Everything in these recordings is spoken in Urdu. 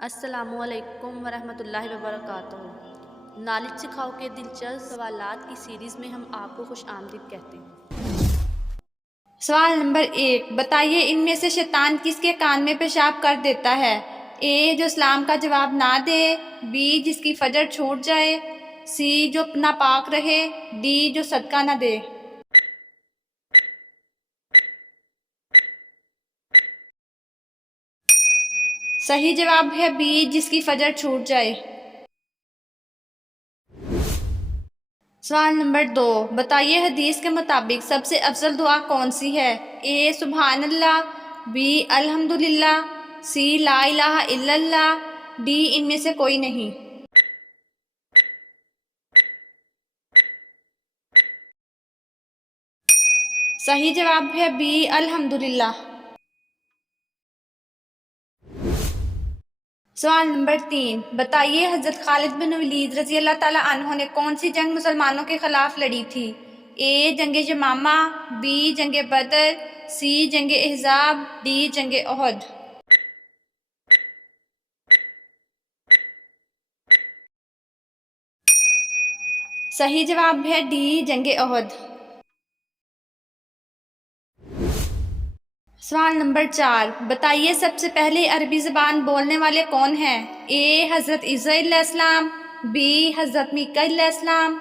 السلام علیکم ورحمۃ اللہ وبرکاتہ۔ نالج سکھاؤ کے دلچسپ سوالات کی سیریز میں ہم آپ کو خوش آمدید کہتے ہیں۔ سوال نمبر 1، بتائیے ان میں سے شیطان کس کے کان میں پیشاب کر دیتا ہے؟ اے جو اسلام کا جواب نہ دے، بی جس کی فجر چھوٹ جائے، سی جو ناپاک رہے، ڈی جو صدقہ نہ دے۔ صحیح جواب ہے بی جس کی فجر چھوٹ جائے۔ سوال نمبر 2، بتائیے حدیث کے مطابق سب سے افضل دعا کون سی ہے؟ اے سبحان اللہ، بی الحمدللہ، سی لا الہ الا اللہ، ڈی ان میں سے کوئی نہیں۔ صحیح جواب ہے بی الحمدللہ۔ سوال نمبر 3، بتائیے حضرت خالد بن ولید رضی اللہ تعالیٰ عنہ نے کون سی جنگ مسلمانوں کے خلاف لڑی تھی؟ اے جنگ یمامہ، بی جنگ بدر، سی جنگ احزاب، ڈی جنگ احد۔ صحیح جواب ہے ڈی جنگ احد۔ سوال نمبر 4، بتائیے سب سے پہلے عربی زبان بولنے والے کون ہیں؟ اے حضرت عیسیٰ علیہ السلام، بی حضرت میکا علیہ السلام،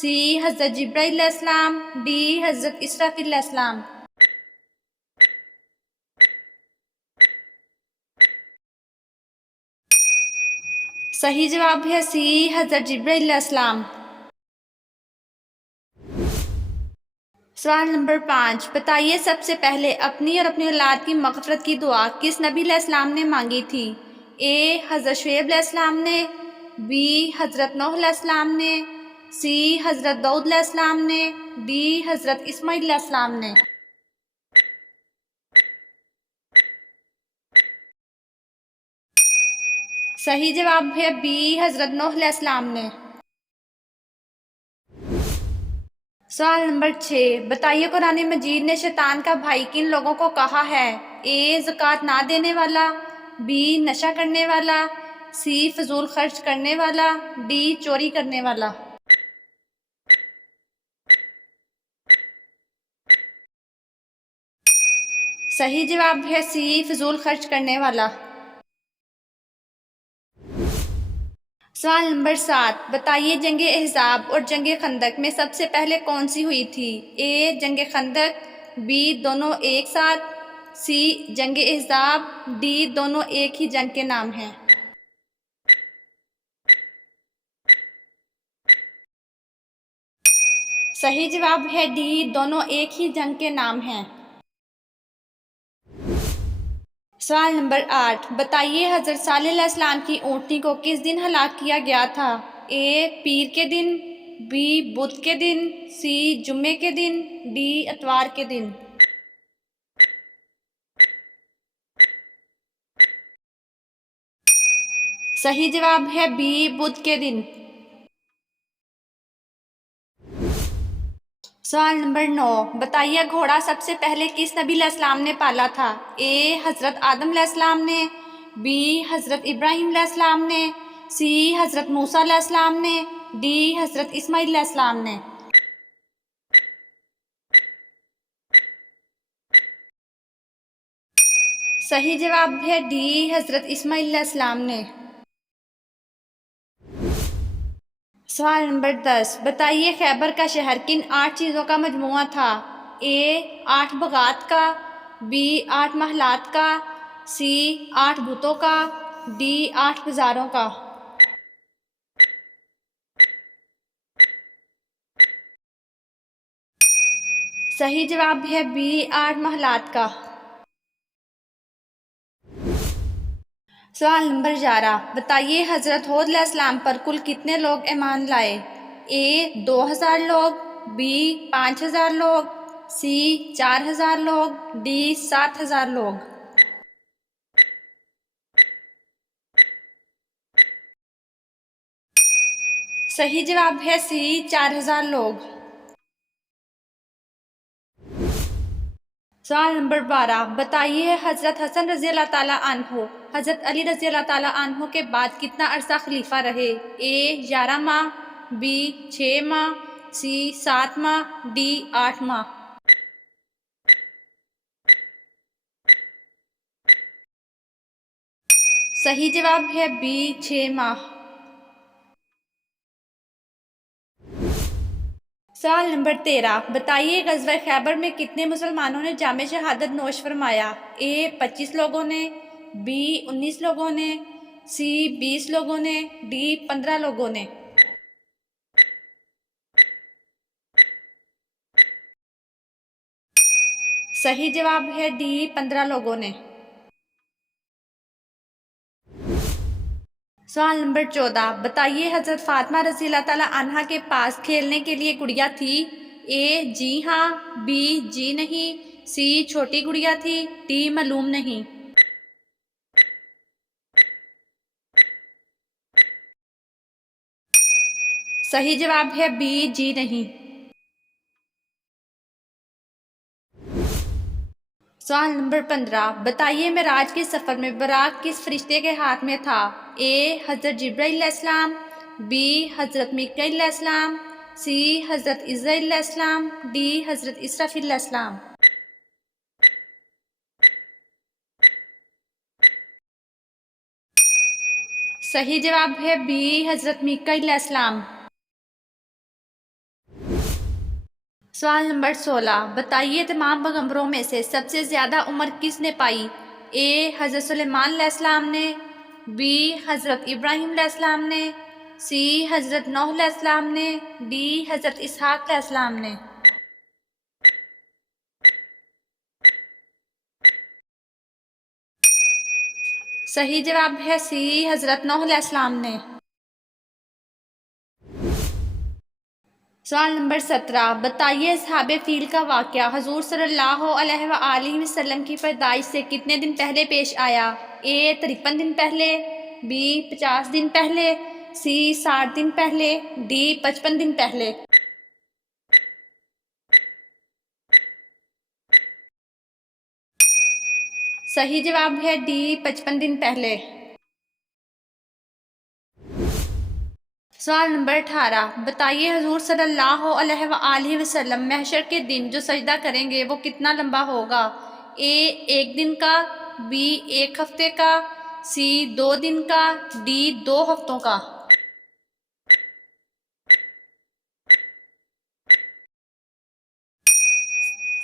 سی حضرت جبرائیل علیہ السلام، ڈی حضرت اسرافیل علیہ السلام۔ صحیح جواب ہے سی حضرت جبرائیل علیہ السلام۔ سوال نمبر 5، بتائیے سب سے پہلے اپنی اور اپنی اولاد کی مغفرت کی دعا کس نبی علیہ السلام نے مانگی تھی؟ اے حضرت شعیب علیہ السلام نے، بی حضرت نوح علیہ السلام نے، سی حضرت داؤد علیہ السلام نے، ڈی حضرت اسماعیل علیہ السلام نے۔ صحیح جواب ہے بی حضرت نوح علیہ السلام نے۔ سوال نمبر 6، بتائیے قرآن مجید نے شیطان کا بھائی کن لوگوں کو کہا ہے؟ اے زکوٰۃ نہ دینے والا، بی نشہ کرنے والا، سی فضول خرچ کرنے والا، ڈی چوری کرنے والا۔ صحیح جواب ہے سی فضول خرچ کرنے والا۔ سوال نمبر 7، بتائیے جنگ احزاب اور جنگ خندق میں سب سے پہلے کون سی ہوئی تھی؟ اے جنگ خندق، بی دونوں ایک ساتھ، سی جنگ احزاب، ڈی دونوں ایک ہی جنگ کے نام ہیں۔ صحیح جواب ہے ڈی دونوں ایک ہی جنگ کے نام ہیں۔ سوال نمبر 8، بتائیے حضرت صالح علیہ السلام کی اونٹنی کو کس دن ہلاک کیا گیا تھا؟ اے پیر کے دن، بی بدھ کے دن، سی جمعے کے دن، ڈی اتوار کے دن۔ صحیح جواب ہے بی بدھ کے دن۔ سوال نمبر 9، بتائیے گھوڑا سب سے پہلے کس نبی علیہ السلام نے پالا تھا؟ اے حضرت آدم علیہ السلام نے، بی حضرت ابراہیم علیہ السلام نے، سی حضرت موسیٰ علیہ السلام نے، ڈی حضرت اسماعیل علیہ السلام نے۔ صحیح جواب ہے ڈی حضرت اسماعیل علیہ السلام نے۔ سوال نمبر 10، بتائیے خیبر کا شہر کن 8 چیزوں کا مجموعہ تھا؟ اے 8 بغات کا، بی 8 محلات کا، سی 8 بتوں کا، ڈی 8 بازاروں کا۔ صحیح جواب ہے بی 8 محلات کا۔ سوال نمبر 11، بتائیے حضرت ہود علیہ السلام پر کل کتنے لوگ ایمان لائے؟ اے 2000 لوگ، بی 5000 لوگ، سی 4000 لوگ، ڈی 7000 لوگ۔ صحیح جواب ہے سی 4000 لوگ۔ سوال نمبر 12 بتائیے حضرت حسن رضی اللہ تعالیٰ عنہ حضرت علی رضی اللہ تعالیٰ عنہ کے بعد کتنا عرصہ خلیفہ رہے؟ اے 11 ماہ، بی 6 ماہ، سی 7 ماہ، ڈی 8 ماہ۔ صحیح جواب ہے بی 6 ماہ۔ سوال نمبر 13 بتائیے غزوہ خیبر میں کتنے مسلمانوں نے جامع شہادت نوش فرمایا؟ اے 25 لوگوں نے، بی 19 لوگوں نے، سی 20 لوگوں نے، ڈی 15 لوگوں نے۔ صحیح جواب ہے ڈی 15 لوگوں نے۔ سوال نمبر 14 بتائیے حضرت فاطمہ رضی اللہ تعالیٰ عنہا کے پاس کھیلنے کے لیے گڑیا تھی؟ اے جی ہاں، بی جی نہیں، سی چھوٹی گڑیا تھی، ڈی معلوم نہیں۔ صحیح جواب ہے بی جی نہیں۔ سوال نمبر 15 بتائیے معراج کے سفر میں براق کس فرشتے کے ہاتھ میں تھا؟ اے حضرت جبرائیل علیہ السلام، بی حضرت میکائیل علیہ السلام، سی حضرت عزرائیل علیہ السلام، ڈی حضرت اسرافیل علیہ السلام۔ صحیح جواب ہے بی حضرت میکائیل علیہ السلام۔ سوال نمبر 16 بتائیے تمام پیغمبروں میں سے سب سے زیادہ عمر کس نے پائی؟ اے حضرت سلیمان علیہ السلام نے، بی حضرت ابراہیم علیہ السلام نے، سی حضرت نوح علیہ السلام نے، ڈی حضرت اسحاق علیہ السلام نے۔ صحیح جواب ہے سی حضرت نوح علیہ السلام نے۔ سوال نمبر 17 بتائیے اصحاب فیل کا واقعہ حضور صلی اللہ علیہ وآلہ وسلم کی پیدائش سے کتنے دن پہلے پیش آیا؟ اے 53 دن پہلے، بی 50 دن پہلے، سی 60 دن پہلے، ڈی 55 دن پہلے۔ صحیح جواب ہے ڈی 55 دن پہلے۔ سوال نمبر 18 بتائیے حضور صلی اللہ علیہ وآلہ وسلم محشر کے دن جو سجدہ کریں گے وہ کتنا لمبا ہوگا؟ اے 1 دن کا، بی 1 ہفتے کا، سی 2 دن کا، ڈی 2 ہفتوں کا۔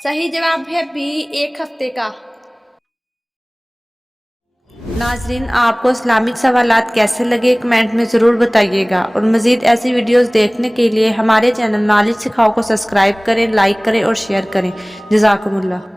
صحیح جواب ہے بی 1 ہفتے کا۔ ناظرین آپ کو اسلامک سوالات کیسے لگے کمنٹ میں ضرور بتائیے گا، اور مزید ایسی ویڈیوز دیکھنے کے لیے ہمارے چینل نالج سکھاؤ کو سبسکرائب کریں، لائک کریں اور شیئر کریں۔ جزاکم اللہ۔